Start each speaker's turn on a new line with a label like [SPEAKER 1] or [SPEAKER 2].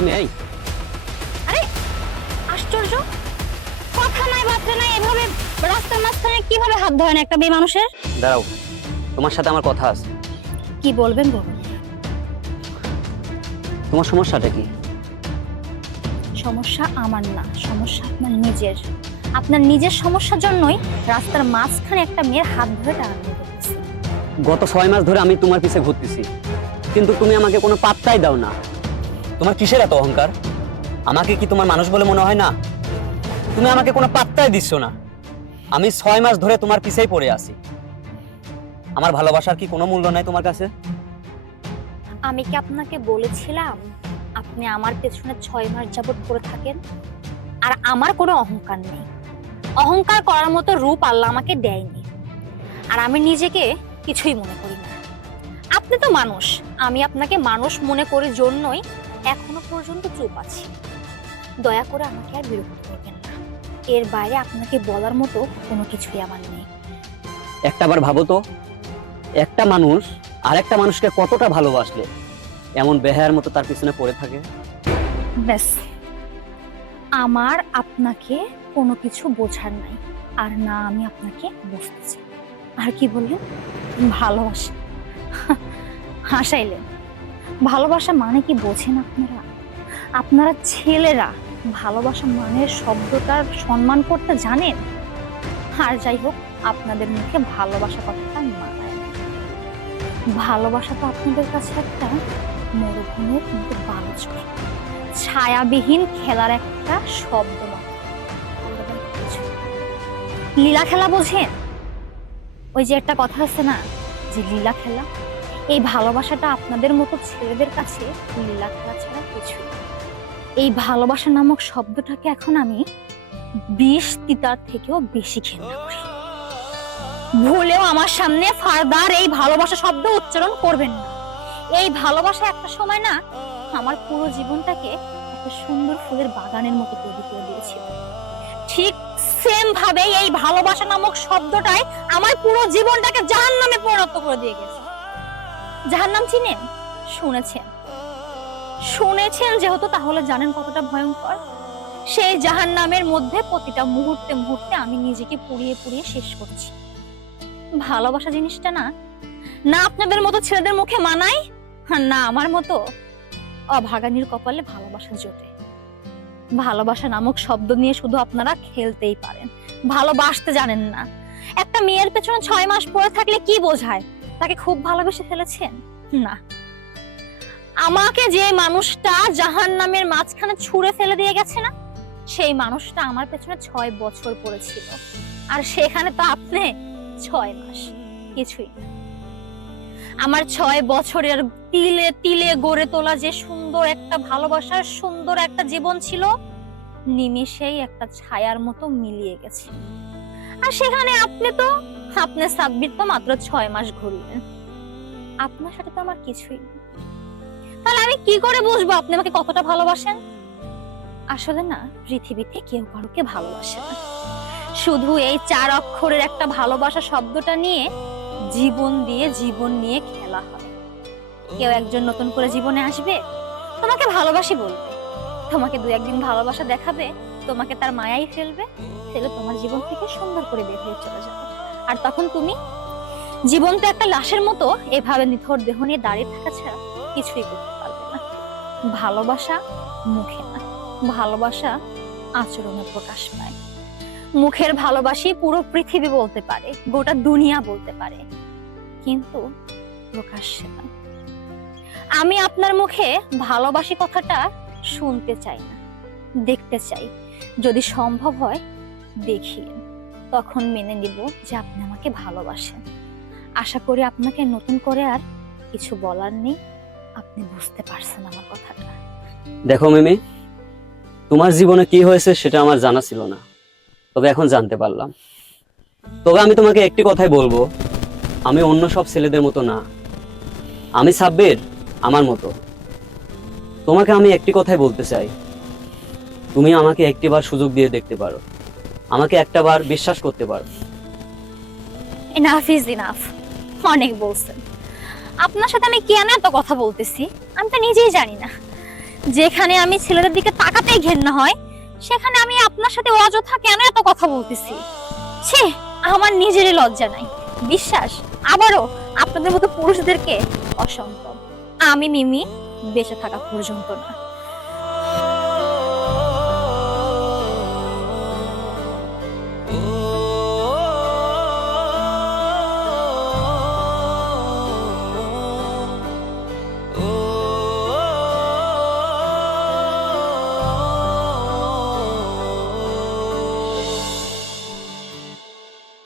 [SPEAKER 1] নেই আরে আশ্চর্য। কথা নাই নাই এভাবে রাস্তার মাঝখানে কীভাবে হাত ধরেন একটা মানুষের?
[SPEAKER 2] দাঁড়াও তোমার সাথে আমার কথা আছে।
[SPEAKER 1] কি বলবেন বলুন।
[SPEAKER 2] তোমার সমস্যাটা কি?
[SPEAKER 1] সমস্যা আমার না সমস্যা আপনার নিজের। আপনার নিজের সমস্যার জন্যই রাস্তার মাঝখানে একটা মেয়ের হাত ধরে
[SPEAKER 2] গত ছয় মাস ধরে আমি তোমার পিছে ঘুরতেছি। কিন্তু তুমি আমাকে কোনো পাত্তাই দাও না। তোমার কিসের এত অহংকার? আমাকে কি তোমার মানুষ বলে মনে হয় না? তুমি আমাকে কোনো পাত্তাই দিচ্ছ না। আমি ছয় মাস ধরে তোমার পিছেই পড়ে আছি। আমার ভালোবাসার কি কোনো মূল্য নাই তোমার কাছে?
[SPEAKER 1] আমি কি আপনাকে বলেছিলাম আপনি আমার পেছনে ছয় মাস যাবত পড়ে থাকেন? আর আমার কোনো অহংকার নেই। অহংকার করার মতো রূপ আল্লাহ আমাকে দেয়নি। আর আমি নিজেকে কিছুই মনে করি না। আপনি তো মানুষ। আমি আপনাকে মানুষ মনে করি জন্যই এখনও পর্যন্ত চুপ আছি। দয়া করে আমাকে আর বিরক্ত করবেন না। এর বাইরে আপনাকে বলার মতো কোনো কিছুই আমার নেই।
[SPEAKER 2] একটাবার ভাবো তো একটা মানুষ আর একটা মানুষকে কতটা ভালোবাসলে এমন বেহায়ার মতো তার পিছনে পড়ে থাকে?
[SPEAKER 1] ব্যাস আমার আপনাকে কোনো কিছু বোঝার নাই আর না আমি আপনাকে বুঝতেছি আর কি বললেন? ভালোবাসা। হাসাইলেন। ভালোবাসা মানে কি বোঝেন আপনারা? আপনারা ছেলেরা ভালোবাসা মানে শব্দটার সম্মান করতে জানেন? আর যাই হোক, আপনাদের মুখে ভালোবাসা কথাটা মানায় ভালোবাসা তো আপনাদের কাছে একটা মরুভূমির কিন্তু বালচর ছায়াবিহীন খেলার একটা শব্দ। লীলা খেলা বোঝেন? ওই যে একটা কথা আছে না, যে লীলা খেলা? এই ভালোবাসাটা আপনাদের মতো ছেলেদের কাছে লীলা খেলা ছাড়া কিছু এই ভালোবাসা নামক শব্দটাকে এখন আমি বিষ তিতার থেকেও বেশি ঘৃণা করি ভুলেও আমার সামনে ফারদার এই ভালোবাসা শব্দ উচ্চারণ করবেন না। এই ভালোবাসা একটা সময় না আমার পুরো জীবনটাকে একটা সুন্দর ফুলের বাগানের মতো তৈরি করে দিয়েছিল। ঠিক সেম ভাবে এই ভালোবাসা নামক শব্দটাই আমার পুরো জীবনটাকে জাহান্নামে পরিণত করে দিয়ে গেছে। জাহান্নাম চিনেন শুনেছেন। শুনেছেন যেহেতু, তাহলে জানেন কতটা ভয়ঙ্কর। সেই জাহান্নামের মধ্যে প্রতিটা মুহূর্তে মুহূর্তে আমি নিজেকে পুড়িয়ে পুড়িয়ে শেষ করছি। ভালোবাসা জিনিসটা না না আপনাদের মতো ছেলেদের মুখে আর না, আমার মতো অভাগানির কপালে ভালোবাসা জোটে। ভালোবাসা নামক শব্দ নিয়ে শুধু আপনারা খেলতেই পারেন। ভালোবাসতে জানেন না। একটা মেয়ের পেছনে ছয় মাস পরে থাকলে কি বোঝায়? তাকে খুব ভালোবেসে ফেলেছেন? না। আমাকে যে মানুষটা জাহান নামের মাঝখানে ছুঁড়ে ফেলে দিয়ে গেছে না, সেই মানুষটা আমার পেছনে ছয় বছর পড়েছিল। আর সেখানে তো আপনি ছয় মাস, কিছুই না। আমার ছয় বছরের তিলে তিলে গড়ে তোলা যে সুন্দর একটা ভালোবাসার সুন্দর একটা জীবন ছিল, নিমিষেই একটা ছায়ার মতো মিলিয়ে গেছে। আর সেখানে আপনি তো আপনি সাব্বির তো মাত্র ছয় মাস ঘুরলেন। আপনার সাথে তো আমার কিছুই তাহলে আমি কি করে বুঝব আপনি আমাকে কতটা ভালোবাসেন? আসলে না, পৃথিবীতে কেউ কারোকে ভালোবাসে না। শুধু এই চার অক্ষরের একটা ভালোবাসা শব্দটা নিয়ে জীবন দিয়ে জীবন নিয়ে খেলা হয়। কেউ একজন নতুন করে জীবনে আসবে, তোমাকে ভালোবাসি বলবে। তোমাকে দু একদিন ভালোবাসা দেখাবে, তোমাকে তার মায়াই ফেলবে, ফেলে তোমার জীবন থেকে সুন্দর করে বের হয়ে চলে যাবে। আর তখন তুমি? জীবনটা একটা লাশের মতো এভাবে নিথর দেহ নিয়ে দাঁড়িয়ে থাকা ছাড়া কিছুই করতে পারবে না। ভালোবাসা মুখে না, ভালোবাসা আচরণে প্রকাশ পায়। মুখের ভালোবাসি পুরো পৃথিবী বলতে পারে, গোটা দুনিয়া বলতে পারে, কিন্তু প্রকাশ্যে না। আমি আপনার মুখে ভালোবাসি কথাটা শুনতে চাই না, দেখতে চাই। যদি সম্ভব হয়, দেখিয়ে তখন মেনে নিব যে আপনি আমাকে ভালোবাসেন। আশা করি আপনাকে নতুন করে আর কিছু বলার নেই। আপনি বুঝতে পারছেন আমার কথাটা।
[SPEAKER 2] দেখো মিমি, তোমার জীবনে কি হয়েছে সেটা আমার জানা ছিল না। তবে এখন জানতে পারলাম। তবে আমি তোমাকে একটি কথাই বলব, আমি অন্য সব ছেলেদের মতো না। আমি সাব্বির, আমার মতো। তোমাকে আমি একটি কথাই বলতে চাই। তুমি আমাকে একটিবার সুযোগ দিয়ে দেখতে পারো। আমাকে একটাবার বিশ্বাস করতে পারো।
[SPEAKER 1] এনাফ ইজ ইনাফ অনেক বলছেন। আপনার সাথে আমি কেন এত কথা বলতেছি? আমি তো নিজেই জানি না। যেখানে আমি ছেলেদের দিকে তাকাতেই ঘেন্না হয়, সেখানে আমি আপনার সাথে অযথা কেন এত কথা বলতেছি? ছি, আমার নিজেরই লজ্জা নাই। বিশ্বাস, আবারও আপনাদের মতো পুরুষদেরকে অসম্ভব। আমি মিমি, বেঁচে থাকা পর্যন্ত না।